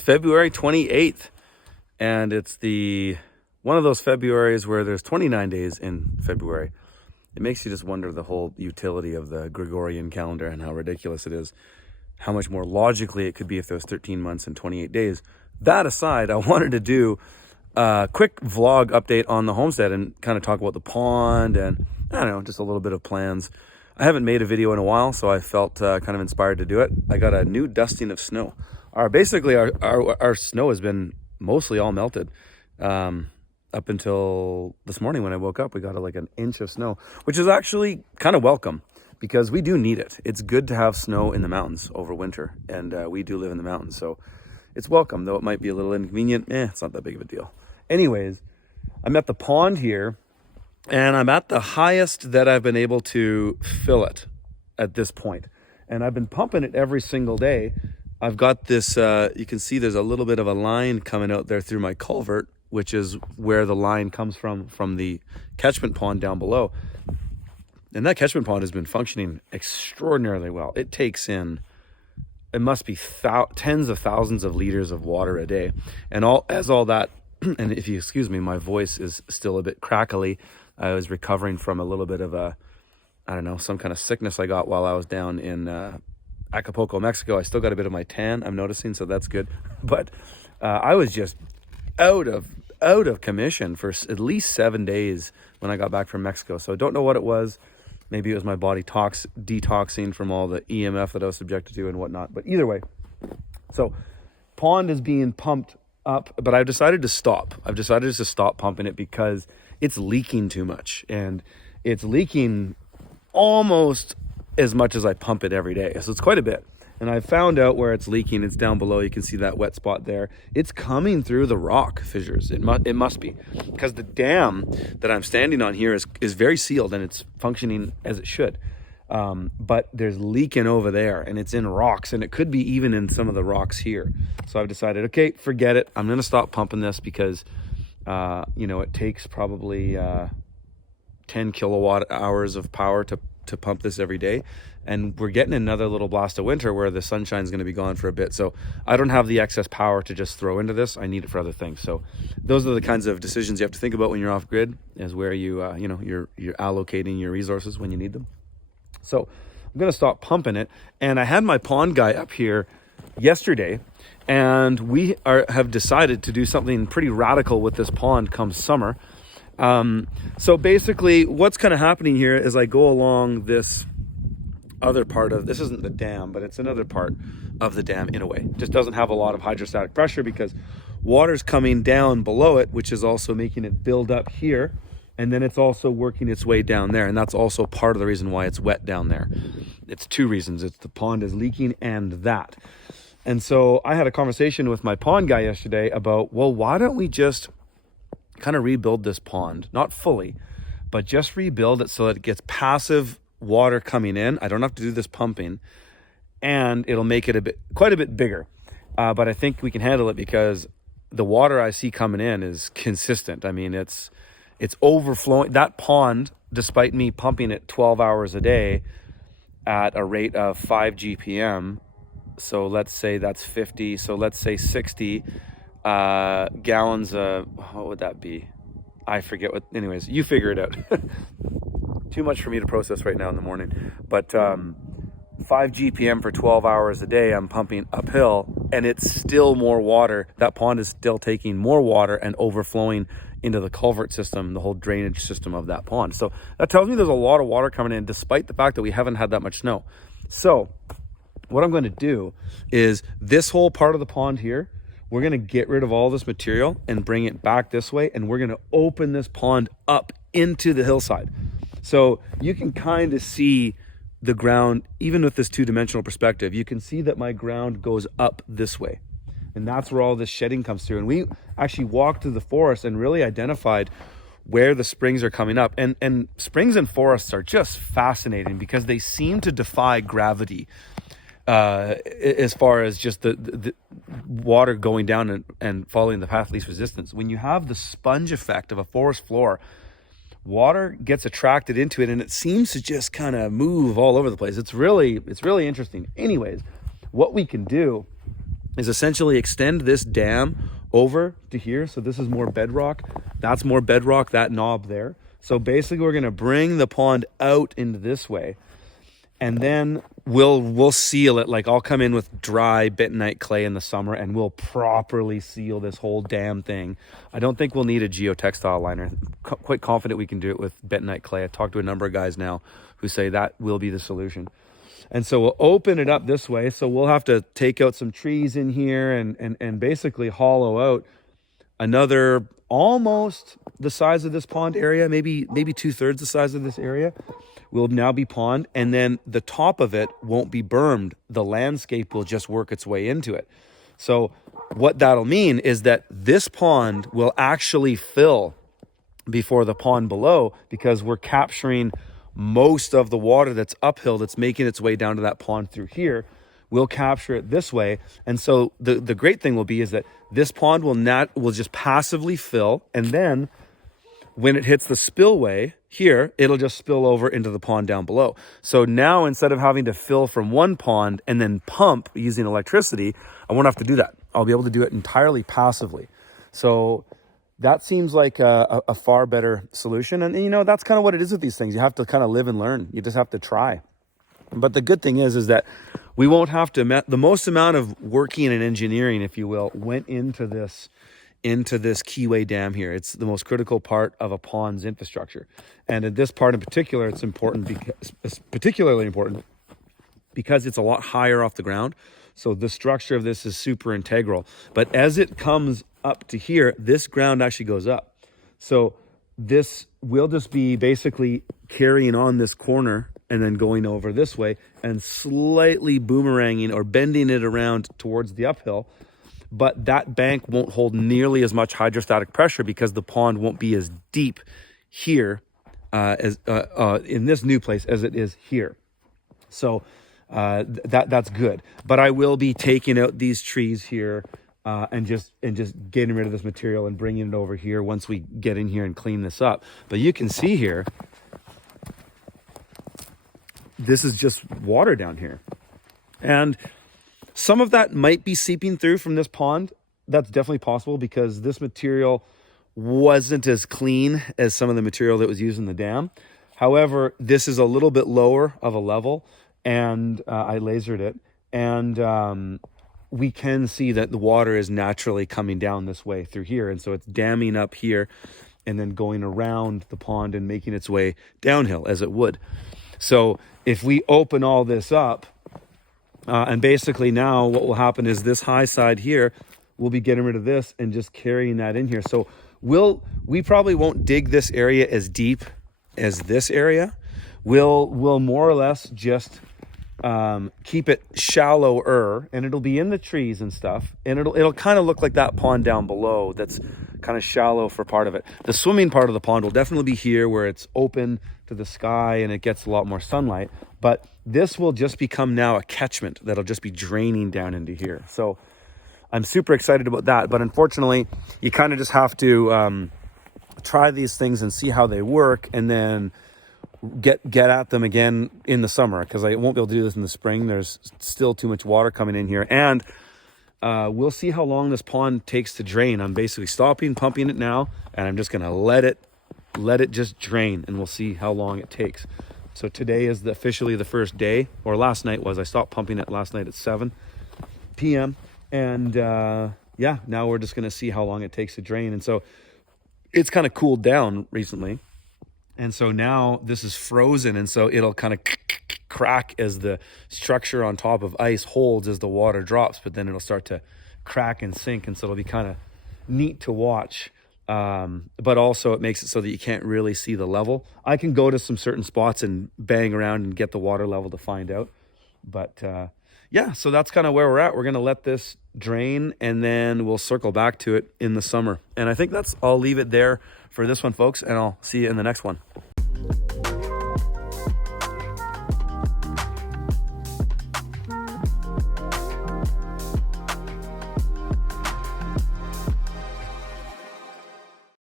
It's February 28th, and it's one of those Februarys where there's 29 days in February. It makes you just wonder the whole utility of the Gregorian calendar and how ridiculous it is. How much more logically it could be if there was 13 months and 28 days. That aside, I wanted to do a quick vlog update on the homestead and kind of talk about the pond and, I don't know, just a little bit of plans. I haven't made a video in a while, so I felt kind of inspired to do it. I got a new dusting of snow. Our snow has been mostly all melted. Up until this morning when I woke up, we got like an inch of snow, which is actually kind of welcome because we do need it. It's good to have snow in the mountains over winter, and we do live in the mountains, so it's welcome, though it might be a little inconvenient. It's not that big of a deal. Anyways, I'm at the pond here, and I'm at the highest that I've been able to fill it at this point. And I've been pumping it every single day. I've got this, you can see there's a little bit of a line coming out there through my culvert, which is where the line comes from the catchment pond down below. And that catchment pond has been functioning extraordinarily well. It takes in, it must be tens of thousands of liters of water a day. And all that, and if you excuse me, my voice is still a bit crackly. I was recovering from a little bit of some kind of sickness I got while I was down in Acapulco, Mexico. I still got a bit of my tan, I'm noticing, so that's good. But I was just out of commission for at least 7 days when I got back from Mexico. So I don't know what it was. Maybe it was my body detoxing from all the EMF that I was subjected to and whatnot. But either way, so pond is being pumped up, but I've decided to stop. I've decided to stop pumping it because it's leaking too much, and it's leaking almost as much as I pump it every day. So it's quite a bit. And I found out where it's leaking. It's down below. You can see that wet spot there. It's coming through the rock fissures. It must be, because the dam that I'm standing on here is very sealed and it's functioning as it should. But there's leaking over there, and it's in rocks, and it could be even in some of the rocks here. So I've decided, okay, forget it. I'm going to stop pumping this because, it takes probably 10 kilowatt hours of power to pump this every day. And we're getting another little blast of winter where the sunshine's going to be gone for a bit. So I don't have the excess power to just throw into this. I need it for other things. So those are the kinds of decisions you have to think about when you're off grid, is where you're allocating your resources when you need them. So I'm going to stop pumping it. And I had my pond guy up here yesterday, and we have decided to do something pretty radical with this pond come summer. So basically what's kind of happening here is I go along this other part of, this isn't the dam, but it's another part of the dam in a way. It just doesn't have a lot of hydrostatic pressure because water's coming down below it, which is also making it build up here. And then it's also working its way down there. And that's also part of the reason why it's wet down there. It's two reasons. It's the pond is leaking and that. And so I had a conversation with my pond guy yesterday about, well, why don't we just kind of rebuild this pond? Not fully, but just rebuild it so that it gets passive water coming in. I don't have to do this pumping, and it'll make it quite a bit bigger. But I think we can handle it because the water I see coming in is consistent. I mean, it's overflowing. That pond, despite me pumping it 12 hours a day at a rate of 5 GPM, so let's say that's 50, so let's say 60 gallons of, what would that be? I forget what, anyways, you figure it out. Too much for me to process right now in the morning. But 5 GPM for 12 hours a day, I'm pumping uphill, and it's still more water. That pond is still taking more water and overflowing into the culvert system, the whole drainage system of that pond. So that tells me there's a lot of water coming in, despite the fact that we haven't had that much snow. So what I'm going to do is this whole part of the pond here, we're going to get rid of all this material and bring it back this way, and we're going to open this pond up into the hillside. So you can kind of see the ground, even with this two-dimensional perspective, you can see that my ground goes up this way. And that's where all this shedding comes through. And we actually walked through the forest and really identified where the springs are coming up. And springs and forests are just fascinating because they seem to defy gravity. As far as just the water going down and following the path of least resistance. When you have the sponge effect of a forest floor, water gets attracted into it, and it seems to just kind of move all over the place. It's really interesting. Anyways, what we can do is essentially extend this dam over to here. So this is more bedrock. That's more bedrock, that knob there. So basically we're going to bring the pond out into this way, and then we'll seal it. Like I'll come in with dry bentonite clay in the summer and we'll properly seal this whole damn thing. I don't think we'll need a geotextile liner. Quite confident we can do it with bentonite clay. I've talked to a number of guys now who say that will be the solution. And so we'll open it up this way. So we'll have to take out some trees in here and basically hollow out another almost the size of this pond area, maybe 2/3 the size of this area will now be pond. And then the top of it won't be bermed. The landscape will just work its way into it. So what that'll mean is that this pond will actually fill before the pond below, because we're capturing most of the water that's uphill that's making its way down to that pond through here. We'll capture it this way. And so the great thing will be is that this pond will just passively fill, and then when it hits the spillway here, it'll just spill over into the pond down below. So now instead of having to fill from one pond and then pump using electricity, I won't have to do that. I'll be able to do it entirely passively. So that seems like a far better solution. And, you know, that's kind of what it is with these things. You have to kind of live and learn. You just have to try. But the good thing is that we won't have to, the most amount of working and engineering, if you will, went into this keyway dam here. It's the most critical part of a pond's infrastructure. And in this part in particular, it's particularly important because it's a lot higher off the ground. So the structure of this is super integral. But as it comes up to here, this ground actually goes up. So this will just be basically carrying on this corner and then going over this way and slightly boomeranging or bending it around towards the uphill. But that bank won't hold nearly as much hydrostatic pressure because the pond won't be as deep here as in this new place as it is here. So that's good. But I will be taking out these trees here and just getting rid of this material and bringing it over here once we get in here and clean this up. But you can see here, this is just water down here. And some of that might be seeping through from this pond. That's definitely possible because this material wasn't as clean as some of the material that was used in the dam. However, this is a little bit lower of a level, and I lasered it. And we can see that the water is naturally coming down this way through here. And so it's damming up here and then going around the pond and making its way downhill as it would. So if we open all this up, and basically now what will happen is this high side here, we'll be getting rid of this and just carrying that in here. So we probably won't dig this area as deep as this area. We'll more or less just keep it shallower, and it'll be in the trees and stuff, and it'll kind of look like that pond down below that's kind of shallow for part of it. The swimming part of the pond will definitely be here where it's open to the sky and it gets a lot more sunlight, but this will just become now a catchment that'll just be draining down into here. So I'm super excited about that, but unfortunately you kind of just have to try these things and see how they work, and then get at them again in the summer, because I won't be able to do this in the spring. There's still too much water coming in here, and we'll see how long this pond takes to drain. I'm basically stopping pumping it now, and I'm just going to let it just drain, and we'll see how long it takes. So today is officially the first day, or last night was. I stopped pumping it last night at 7 p.m. And yeah, now we're just going to see how long it takes to drain. And so it's kind of cooled down recently. And so now this is frozen, and so it'll kind of crack as the structure on top of ice holds as the water drops, but then it'll start to crack and sink, and so it'll be kind of neat to watch. But also it makes it so that you can't really see the level. I can go to some certain spots and bang around and get the water level to find out. But yeah, so that's kind of where we're at. We're going to let this drain, and then we'll circle back to it in the summer. And I think I'll leave it there for this one, folks, and I'll see you in the next one.